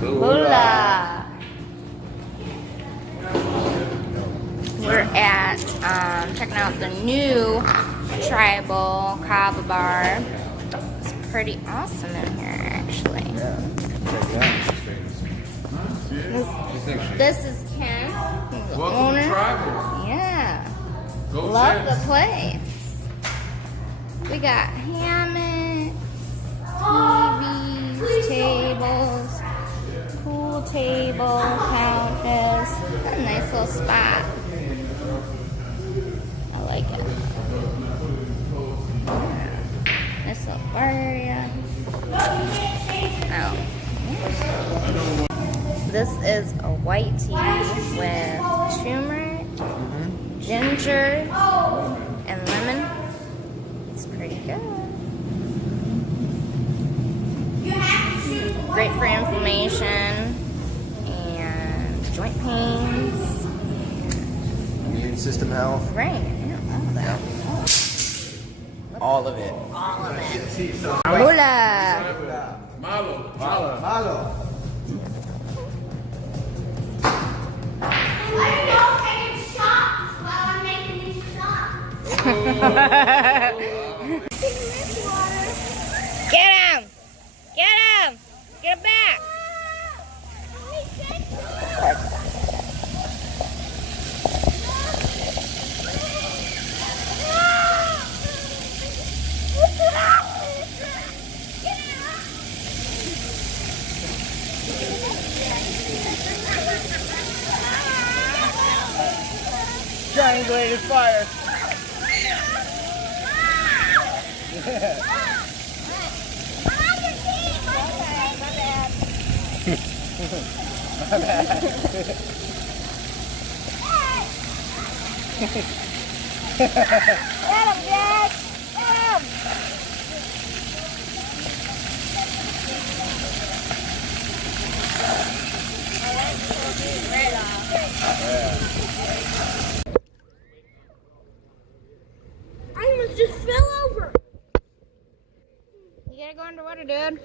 Hola. We're at checking out the new tribal kava bar. It's pretty awesome in here, actually. Yeah, check it out. This is Ken, who's the Welcome owner. to Tribal. Yeah, Go love Jets. the place. We got hammocks, TVs, tables, pool table, couches. A nice little spot. I like it. Nice little bar area. Oh. This is a white tea with turmeric, ginger, and lemon. It's pretty good. Great for inflammation and joint pains. Immune system health. Right, yeah, all of that. All of it. All of it. Hola! Malo. Malo. Get him! Get him! Get him back! Triangulated fire. My bad. Get him, Dad! Get him! I almost just fell over. You gotta go underwater, dude.